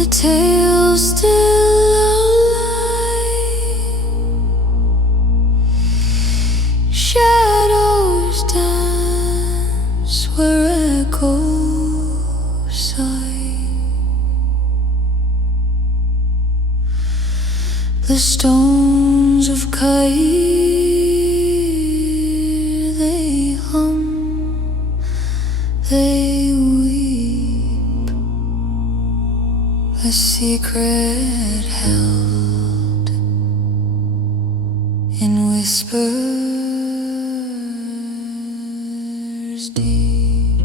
the tale still alive. Shadows dance where echoes sigh. The stones of Cahir, they hum, they weep, a secret held in whispers deep.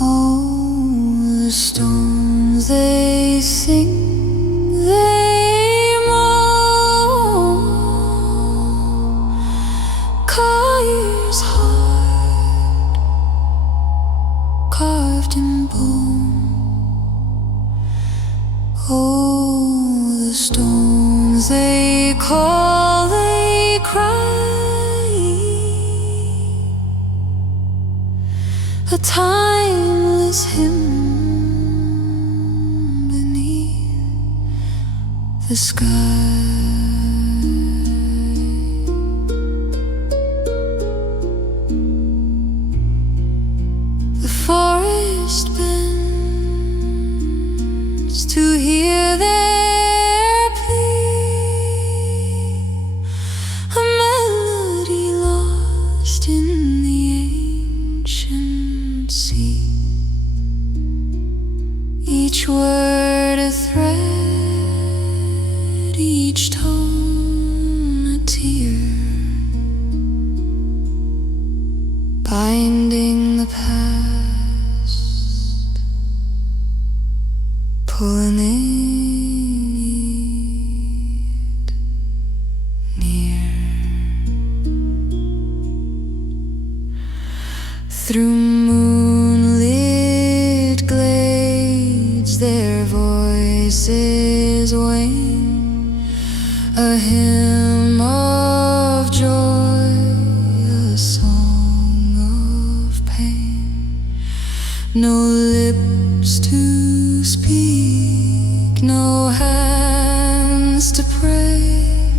Oh, the stones, they sing, they moan. Cahir's heart, carved in bone. Oh, the stones, they call, they cry, a timeless hymn beneath the sky. The forest bends to hear their plea, a melody lost in the ancient sea. Each word a thread, each tone a tear, binding the past, pulling it near. Through moonlit glades their voices wane, a hymn of joy, a song of pain. No lips to speak, no hands to pray,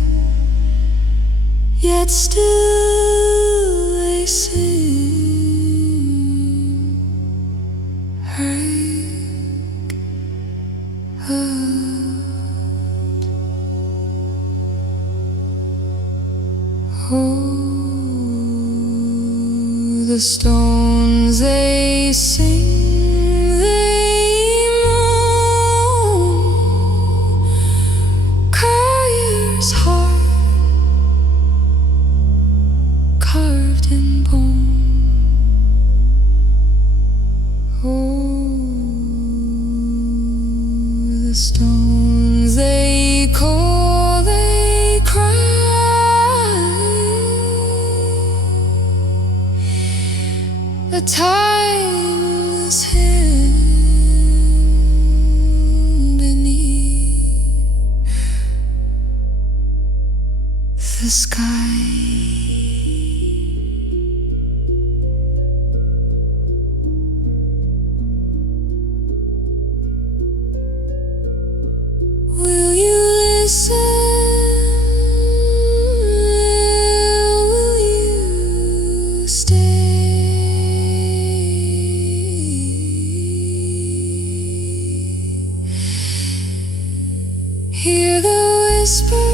yet still they sing. Break heart. Oh, the stones, they sing, they moan. Cahir's heart, carved in bone. Oh, the stones, they call, they cry, a timeless hymn beneath the sky. Will you listen? Will you stay? Hear the whisper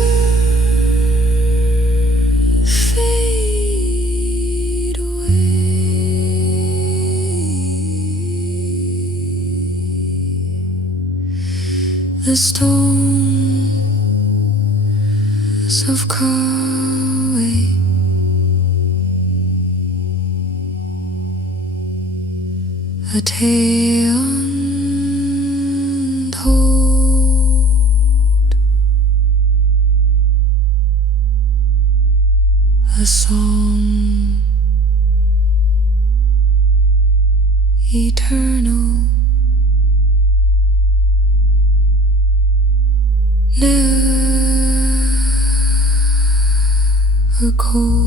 fade away. The stones of Cahir, a tale untold, a song eternal, never home.